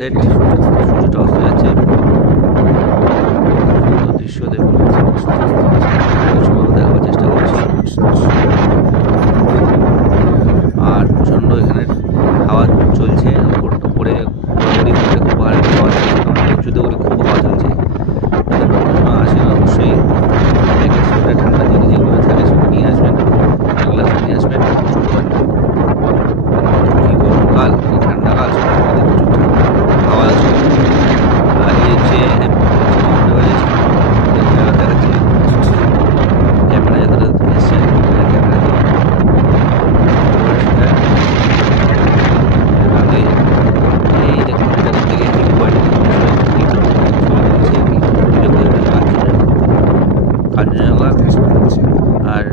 Sunset, সূর্যটা অস্ত যাচ্ছে, সুন্দর দৃশ্য দেখুন। দেখাবার চেষ্টা করছি। আর প্রচণ্ড এখানে হাওয়া চলছে, উপরে ঘোরাঘুরি করলে খুব ভালো হাওয়া চলছে, কারণ উঁচুতে বলে খুব হাওয়া চলছে। যদি নতুন সময় আসেন অবশ্যই জ্যাকেট সোয়েটার ঠান্ডা জিনিস যেগুলো থাকে সেগুলো নিয়ে আসবেন, গ্লাস নিয়ে আসবেন। কি গরমকাল, কি ঠান্ডাকাল, সবসময় প্রচুর হাওয়া আছে। আর এই হচ্ছে মাউন্ট এভারেস্ট দেখাচ্ছি, ক্যামেরা যতটা এসছে ক্যামেরা তো আগে এই দেখুন এটা থেকে টি পয়েন্ট কাঞ্চনজঙ্ঘা। আর